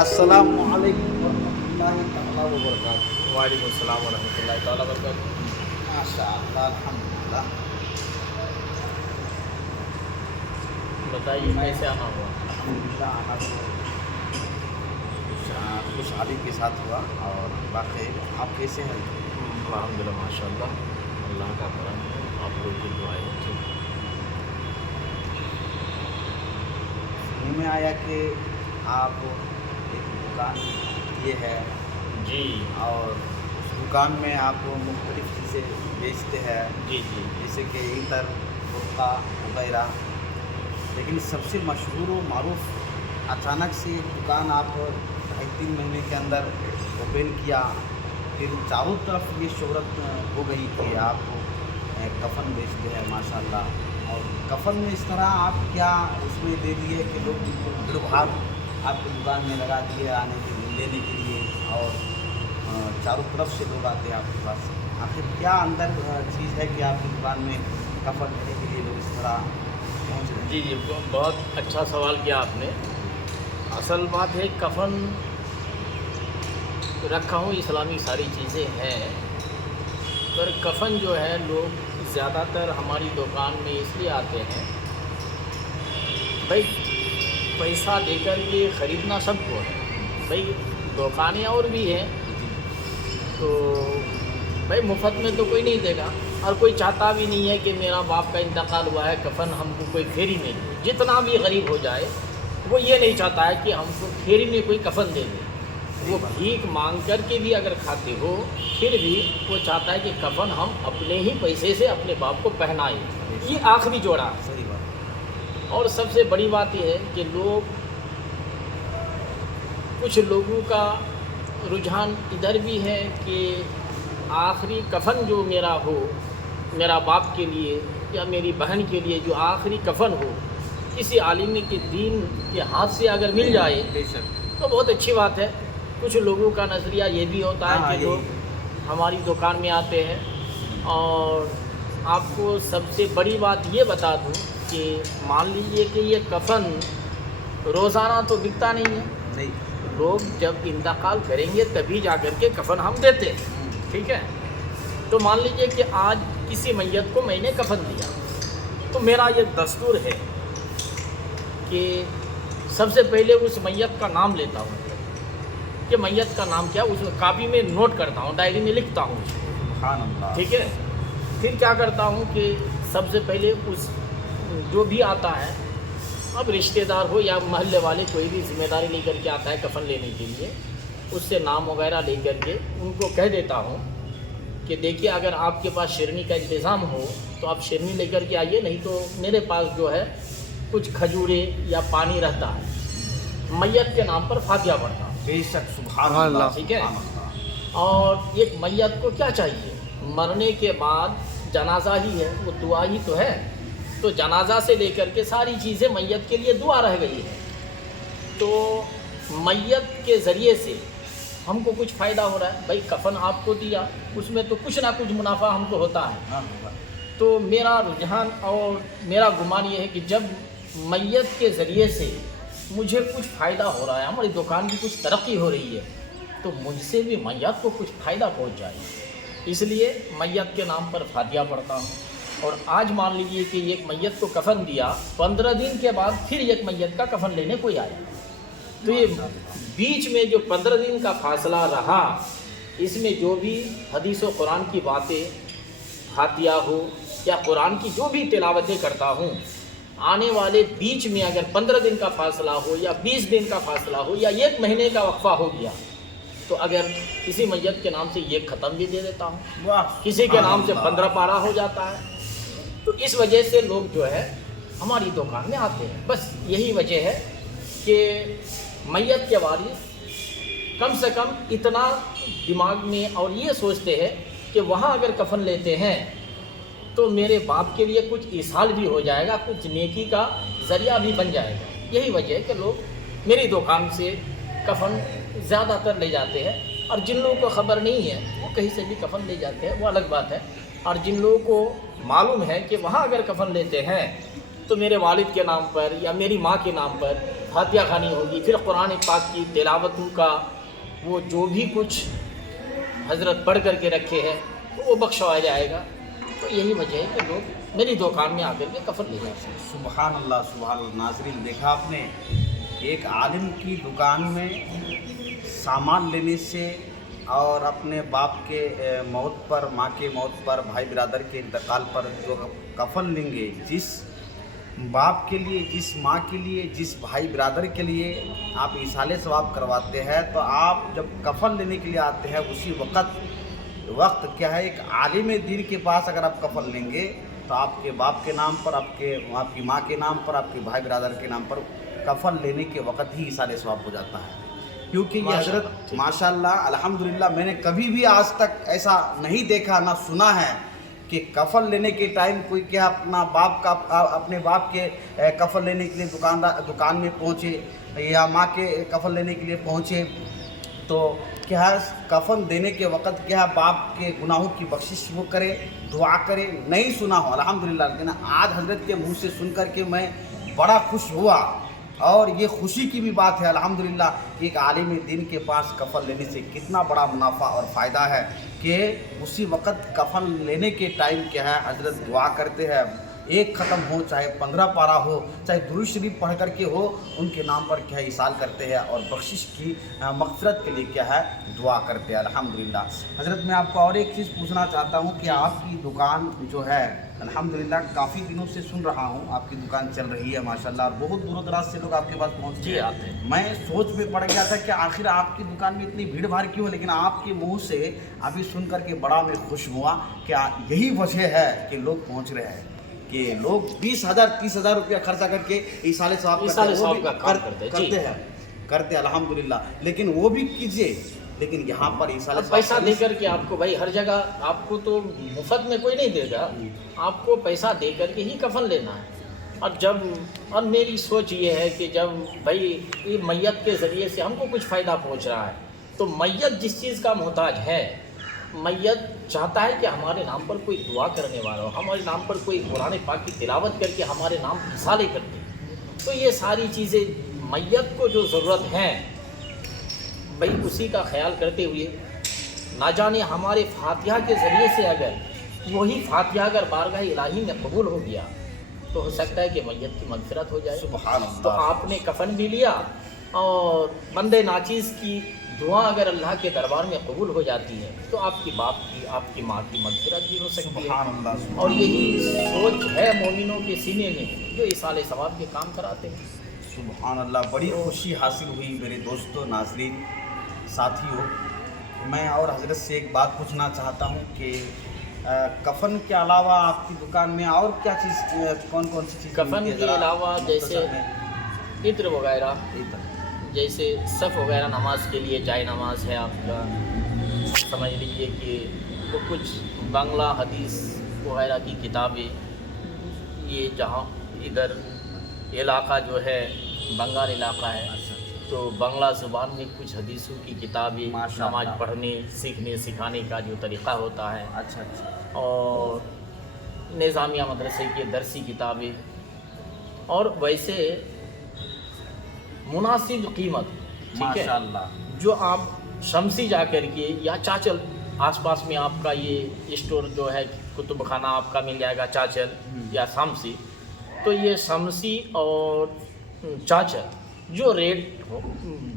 السلام علیکم ورحمۃ اللہ وبرکاتہ۔ وعلیکم السلام ورحمۃ اللہ تعالیٰ وبرکاتہ۔ ماشاء اللہ، الحمدللہ۔ بتائیے کیسے آنا ہوا؟ الحمدللہ آنا تو خوشحالی کے ساتھ ہوا، اور باقی آپ کیسے ہیں؟ الحمد للہ، ماشاء اللہ، اللہ کا کرم ہے، آپ لوگ کی دعائیں ہیں۔ سننے میں آیا کہ آپ ایک دکان یہ ہے جی اور اس دکان میں آپ مختلف چیزیں بیچتے ہیں، جی جی جیسے کہ عطر، برقع وغیرہ، لیکن سب سے مشہور و معروف اچانک سے ایک دکان آپ 2.5-3 مہینے کے اندر اوپن کیا، پھر چاروں طرف یہ شہرت ہو گئی کہ آپ کفن بیچتے ہیں ماشاء اللہ۔ اور کفن میں اس طرح آپ کیا اس میں دے دیے کہ لوگ بھیڑ بھاڑ آپ کی دکان میں لگا دیے آنے کے لینے کے لیے، اور چاروں طرف سے لوگ آتے ہیں آپ کے پاس۔ آخر کیا اندر چیز ہے کہ آپ کی دکان میں کفن لینے کے لیے لوگ اس طرح پہنچ رہے ہیں؟ جی جی، بہت اچھا سوال کیا آپ نے۔ اصل بات ہے، کفن رکھا ہوں، اسلامی ساری چیزیں ہیں، پر کفن جو ہے لوگ زیادہ تر ہماری دکان میں اس لیے آتے ہیں، بھائی پیسہ دے کر کے خریدنا سب کو ہے، بھائی دکانیں اور بھی ہیں، تو بھائی مفت میں تو کوئی نہیں دے گا، اور کوئی چاہتا بھی نہیں ہے کہ میرا باپ کا انتقال ہوا ہے، کفن ہم کو کوئی پھیری میں دے۔ جتنا بھی غریب ہو جائے وہ یہ نہیں چاہتا ہے کہ ہم کو پھیری میں کوئی کفن دے دے، وہ بھیک مانگ کر کے بھی اگر کھاتے ہو پھر بھی وہ چاہتا ہے کہ کفن ہم اپنے ہی پیسے سے اپنے باپ کو پہنائیں۔ یہ آخری جوڑا ہے۔ صحیح بات۔ اور سب سے بڑی بات یہ ہے کہ کچھ لوگوں کا رجحان ادھر بھی ہے کہ آخری کفن جو میرا ہو، میرا باپ کے لیے یا میری بہن کے لیے جو آخری کفن ہو، کسی عالم کے دین کے ہاتھ سے اگر مل جائے بے شک۔ تو بہت اچھی بات ہے۔ کچھ لوگوں کا نظریہ یہ بھی ہوتا ہے کہ لوگ ہماری دکان میں آتے ہیں، اور آپ کو سب سے بڑی بات یہ بتا دوں کہ مان لیجئے کہ یہ کفن روزانہ تو بکتا نہیں ہے، نہیں۔ لوگ جب انتقال کریں گے تبھی جا کر کے کفن ہم دیتے ہیں، ٹھیک ہے؟ تو مان لیجئے کہ آج کسی میت کو میں نے کفن دیا، تو میرا یہ دستور ہے کہ سب سے پہلے اس میت کا نام لیتا ہوں کہ میت کا نام کیا، اس کاپی میں نوٹ کرتا ہوں، ڈائری میں لکھتا ہوں، سبحان اللہ۔ ٹھیک ہے؟ پھر کیا کرتا ہوں کہ سب سے پہلے اس جو بھی آتا ہے، اب رشتہ دار ہو یا محلے والے، کوئی بھی ذمہ داری لے کر کے آتا ہے کفن لینے کے لیے، اس سے نام وغیرہ لے کر کے ان کو کہہ دیتا ہوں کہ دیکھیے اگر آپ کے پاس شیرنی کا انتظام ہو تو آپ شیرنی لے کر کے آئیے، نہیں تو میرے پاس جو ہے کچھ کھجورے یا پانی رہتا ہے، میت کے نام پر فاتحہ پڑھتا ہوں۔ بے شک، سبحان اللہ۔ ٹھیک ہے؟ سبحان اللہ۔ اور ایک میت کو کیا چاہیے؟ مرنے کے بعد جنازہ ہی ہے، وہ دعا ہی تو ہے، تو جنازہ سے لے کر کے ساری چیزیں میت کے لیے دعا رہ گئی ہے، تو میت کے ذریعے سے ہم کو کچھ فائدہ ہو رہا ہے، بھائی کفن آپ کو دیا، اس میں تو کچھ نہ کچھ منافع ہم کو ہوتا ہے۔ ہاں، تو میرا رجحان اور میرا گمان یہ ہے کہ جب میت کے ذریعے سے مجھے کچھ فائدہ ہو رہا ہے، ہماری دکان کی کچھ ترقی ہو رہی ہے، تو مجھ سے بھی میت کو کچھ فائدہ پہنچ جائے، اس لیے میت کے نام پر فاتحہ پڑھتا ہوں۔ اور آج مان لیجیے کہ ایک میت کو کفن دیا، 15 دن کے بعد پھر ایک میت کا کفن لینے کوئی آیا، تو یہ بیچ میں جو 15 دن کا فاصلہ رہا، اس میں جو بھی حدیث و قرآن کی باتیں، فاتحہ ہو یا قرآن کی جو بھی تلاوتیں کرتا ہوں، آنے والے بیچ میں اگر 15 دن کا فاصلہ ہو یا 20 دن کا فاصلہ ہو یا 1 مہینے کا وقفہ ہو گیا، تو اگر کسی میت کے نام سے یہ ختم بھی دے دیتا ہوں، واہ، کسی کے نام سے 15 پارہ ہو جاتا ہے، تو اس وجہ سے لوگ جو ہے ہماری دکان میں آتے ہیں۔ بس یہی وجہ ہے کہ میت کے وارث کم سے کم اتنا دماغ میں اور یہ سوچتے ہیں کہ وہاں اگر کفن لیتے ہیں تو میرے باپ کے لیے کچھ ایصال بھی ہو جائے گا، کچھ نیکی کا ذریعہ بھی بن جائے گا۔ یہی وجہ ہے کہ لوگ میری دکان سے کفن زیادہ تر لے جاتے ہیں، اور جن لوگوں کو خبر نہیں ہے وہ کہیں سے بھی کفن لے جاتے ہیں، وہ الگ بات ہے، اور جن لوگوں کو معلوم ہے کہ وہاں اگر کفن لیتے ہیں تو میرے والد کے نام پر یا میری ماں کے نام پر فاتحہ خوانی ہوگی، پھر قرآن پاک کی تلاوتوں کا وہ جو بھی کچھ حضرت پڑھ کر کے رکھے ہیں وہ بخشوایا جائے گا۔ تو یہی وجہ ہے کہ لوگ میری دکان میں آ کر کے کفن لے جاتے ہیں۔ سبحان اللہ سبحان اللہ۔ ناظرین دیکھا آپ نے، ایک عالم کی دکان میں سامان لینے سے اور اپنے باپ کے موت پر، ماں کے موت پر، بھائی برادر کے انتقال پر جو کفن لیں گے، جس باپ کے لیے، جس ماں کے لیے، جس بھائی برادر کے لیے آپ ایصال ثواب کرواتے ہیں، تو آپ جب کفن لینے کے لیے آتے ہیں اسی وقت کیا ہے، ایک عالم دین کے پاس اگر آپ کفن لیں گے تو آپ کے باپ کے نام پر، آپ کی ماں کے نام پر، آپ کے بھائی برادر کے نام پر کفن لینے کے وقت ہی ایصال ثواب ہو جاتا ہے۔ کیونکہ یہ حضرت ماشاءاللہ الحمدللہ میں نے کبھی بھی آج تک ایسا نہیں دیکھا نہ سنا ہے کہ کفن لینے کے ٹائم کوئی کیا اپنے باپ کے کفن لینے کے لیے دکان میں پہنچے یا ماں کے کفن لینے کے لیے پہنچے تو کیا کفن دینے کے وقت کیا باپ کے گناہوں کی بخشش وہ کرے، دعا کرے، نہیں سنا ہو الحمدللہ۔ لیکن آج حضرت کے منہ سے سن کر کے میں بڑا خوش ہوا، اور یہ خوشی کی بھی بات ہے الحمدللہ کہ ایک عالم دین کے پاس کفن لینے سے کتنا بڑا منافع اور فائدہ ہے کہ اسی وقت کفن لینے کے ٹائم کیا ہے حضرت دعا کرتے ہیں، ایک ختم ہو چاہے 15 پارہ ہو، چاہے درود شریف پڑھ کر کے ہو، ان کے نام پر کیا ہے ایصال کرتے ہیں اور بخشش کی مغفرت کے لیے کیا ہے دعا کرتے ہیں الحمدللہ۔ حضرت میں آپ کو اور ایک چیز پوچھنا چاہتا ہوں کہ آپ کی دکان جو ہے الحمدللہ کافی دنوں سے سن رہا ہوں آپ کی دکان چل رہی ہے ماشاءاللہ، اور بہت دور دراز سے لوگ آپ کے پاس پہنچتے ہیں۔ آتے ہیں۔ میں سوچ میں پڑ گیا تھا کہ آخر آپ کی دکان میں اتنی بھیڑ بھاڑ کیوں ہے، لیکن آپ کے منہ سے ابھی سن کر کے بڑا میں خوش ہوا کہ یہی وجہ ہے کہ لوگ پہنچ رہے ہیں، کہ لوگ 20,000 30,000 روپیہ خرچہ کر کے ایصال ثواب کرتے ہیں الحمدللہ۔ لیکن وہ بھی کیجیے، لیکن یہاں پر ایصال ثواب پیسہ دے کر کے آپ کو بھائی ہر جگہ آپ کو تو مفت میں کوئی نہیں دے گا، آپ کو پیسہ دے کر کے ہی کفن لینا ہے۔ اور میری سوچ یہ ہے کہ جب بھائی یہ میت کے ذریعے سے ہم کو کچھ فائدہ پہنچ رہا ہے، تو میت جس چیز کا محتاج ہے، میت چاہتا ہے کہ ہمارے نام پر کوئی دعا کرنے والا ہو، ہمارے نام پر کوئی قرآن پاک کی تلاوت کر کے ہمارے نام ایصال کر دے۔ تو یہ ساری چیزیں میت کو جو ضرورت ہیں بھائی اسی کا خیال کرتے ہوئے، نہ جانے ہمارے فاتحہ کے ذریعے سے اگر وہی فاتحہ اگر بارگاہ الہی میں قبول ہو گیا تو ہو سکتا ہے کہ میت کی مغفرت ہو جائے۔ سبحان اللہ۔ تو آپ نے کفن بھی لیا، اور بندے ناچیز کی دعا اگر اللہ کے دربار میں قبول ہو جاتی ہے تو آپ کی باپ کی، آپ کی ماں کی مغفرت بھی ہو سکتی ہے۔ اور یہی سوچ ہے مومنوں کے سینے میں جو ایصال ثواب کے کام کراتے ہیں۔ سبحان اللہ، بڑی خوشی حاصل ہوئی میرے دوستوں، ناظرین، ساتھیوں۔ میں اور حضرت سے ایک بات پوچھنا چاہتا ہوں کہ کفن کے علاوہ آپ کی دکان میں اور کیا چیز، کون سی چیز کفن کے علاوہ جیسے عطر وغیرہ، جیسے صف وغیرہ نماز کے لیے، جائے نماز ہے آپ کا، سمجھ لیجیے کہ وہ کچھ بنگلہ حدیث وغیرہ کی کتابیں، یہ جہاں ادھر علاقہ جو ہے بنگال علاقہ ہے تو بنگلہ زبان میں کچھ حدیثوں کی کتابیں، نماز پڑھنے، سیکھنے سکھانے کا جو طریقہ ہوتا ہے، اچھا اور نظامیہ مدرسے کی درسی کتابیں، اور ویسے مناسب قیمت، ٹھیک ہے، جو آپ شمسی جا کر کے یا چاچل آس پاس میں آپ کا یہ اسٹور جو ہے کتب خانہ آپ کا مل جائے گا، چاچل یا شمسی، تو یہ شمسی اور چاچل جو ریٹ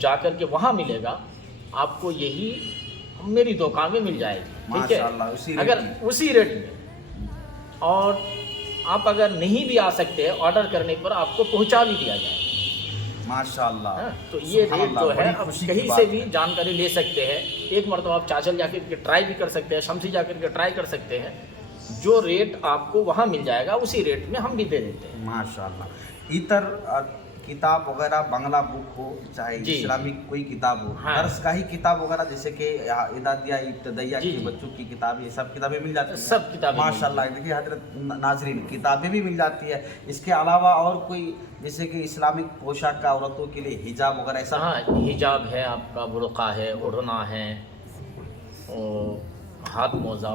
جا کر کے وہاں ملے گا آپ کو یہی میری دکان میں مل جائے گی، ٹھیک ہے، اگر اسی ریٹ میں۔ اور آپ اگر نہیں بھی آ سکتے ہیں، آرڈر کرنے پر آپ کو پہنچا بھی دیا جائے ماشاءاللہ۔ تو یہ ریٹ جو ہے آپ کہیں سے بھی جانکاری لے سکتے ہیں۔ ایک مرتبہ آپ چاچل جا کر کے ٹرائی بھی کر سکتے ہیں، شمسی جا کر کے ٹرائی کر سکتے ہیں، جو ریٹ آپ کو وہاں مل جائے گا اسی ریٹ میں ہم بھی دے دیتے ہیں ماشاءاللہ۔ عطر کتاب وغیرہ بنگلہ بک ہو، چاہے اسلامک کوئی کتاب ہو، درس کا ہی کتاب وغیرہ جیسے کہ اعدادیہ ابتدائیہ کے بچوں کی کتاب، یہ سب کتابیں مل جاتی ہیں، سب کتابیں ماشاءاللہ۔ دیکھیے حضرت ناظرین، کتابیں بھی مل جاتی ہے۔ اس کے علاوہ اور کوئی جیسے کہ اسلامک پوشاک کا عورتوں کے لیے حجاب وغیرہ ایسا؟ ہاں، حجاب ہے آپ کا، برقع ہے، اوڑھنا ہے، اور ہاتھ موزہ،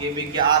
KBKR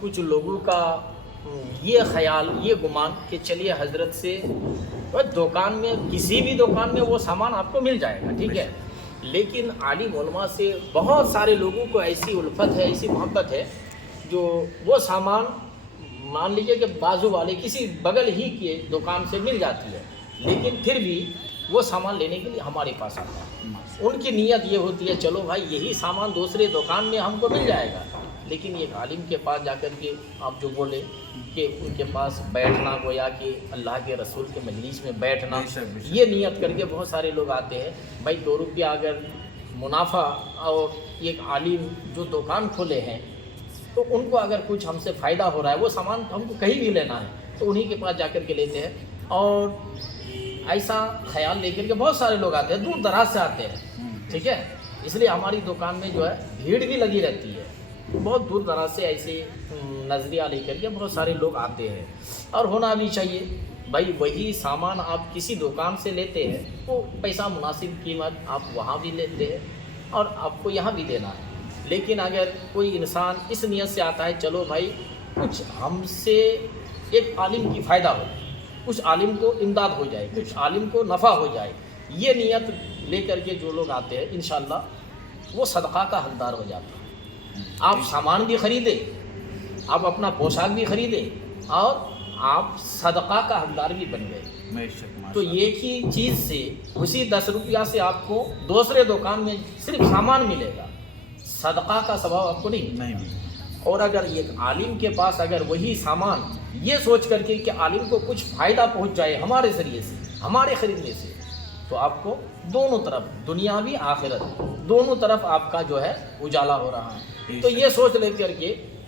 کچھ لوگوں کا یہ خیال، یہ گمان کہ چلیے حضرت سے دکان میں، کسی بھی دکان میں وہ سامان آپ کو مل جائے گا، ٹھیک ہے. لیکن عالم علماء سے بہت سارے لوگوں کو ایسی الفت ہے، ایسی محبت ہے، جو وہ سامان مان لیجیے کہ بازو والے کسی بغل ہی کے دکان سے مل جاتی ہے، لیکن پھر بھی وہ سامان لینے کے لیے ہمارے پاس آتا ہے. ان کی نیت یہ ہوتی ہے چلو بھائی یہی سامان دوسرے دکان میں ہم کو مل جائے گا، لیکن ایک عالم کے پاس جا کر کے آپ جو بولے کہ ان کے پاس بیٹھنا، گویا کہ اللہ کے رسول کے مجلس میں بیٹھنا، یہ نیت کر کے بہت سارے لوگ آتے ہیں. بھائی 2 روپیہ اگر منافع، اور ایک عالم جو دکان کھولے ہیں تو ان کو اگر کچھ ہم سے فائدہ ہو رہا ہے، وہ سامان ہم کو کہیں بھی لینا ہے تو انہی کے پاس جا کر کے لیتے ہیں. اور ایسا خیال لے کر کے بہت سارے لوگ آتے ہیں، دور دراز سے آتے ہیں، ٹھیک ہے. اس لیے ہماری دکان میں جو ہے بھیڑ بھی لگی رہتی ہے، بہت دور دراز سے ایسے نظریہ لے کر کے بہت سارے لوگ آتے ہیں. اور ہونا بھی چاہیے بھائی، وہی سامان آپ کسی دکان سے لیتے ہیں وہ پیسہ مناسب قیمت آپ وہاں بھی لیتے ہیں اور آپ کو یہاں بھی دینا ہے. لیکن اگر کوئی انسان اس نیت سے آتا ہے چلو بھائی کچھ ہم سے ایک عالم کی فائدہ ہو، کچھ عالم کو امداد ہو جائے، کچھ عالم کو نفع ہو جائے، یہ نیت لے کر کے جو لوگ آتے ہیں انشاءاللہ وہ صدقہ کا حقدار ہو جاتا ہے. آپ سامان بھی خریدیں، آپ اپنا پوشاک بھی خریدیں، اور آپ صدقہ کا حقدار بھی بن گئے. تو ایک ہی چیز سے، اسی 10 روپیہ سے آپ کو دوسرے دکان میں صرف سامان ملے گا، صدقہ کا ثواب آپ کو نہیں. اور اگر ایک عالم کے پاس اگر وہی سامان یہ سوچ کر کے کہ عالم کو کچھ فائدہ پہنچ جائے ہمارے ذریعے سے، ہمارے خریدنے سے، تو آپ کو دونوں طرف، دنیاوی آخرت دونوں طرف آپ کا جو ہے اجالا ہو رہا ہے. تو یہ سوچ لے کر کے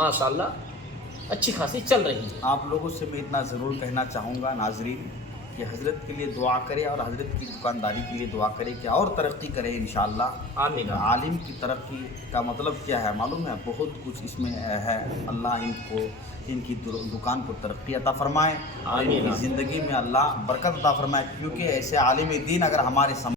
ماشاءاللہ اچھی خاصی چل رہی ہے. آپ لوگوں سے میں اتنا ضرور کہنا چاہوں گا ناظرین کہ حضرت کے لیے دعا کرے اور حضرت کی دکانداری کے لیے دعا کرے کہ اور ترقی کرے انشاءاللہ. آمین. عالم کی ترقی کا مطلب کیا ہے معلوم ہے؟ بہت کچھ اس میں ہے. اللہ ان کو، ان کی دکان کو ترقی عطا فرمائے، اور ان کی زندگی میں اللہ برکت عطا فرمائے، کیونکہ ایسے عالم دین اگر ہمارے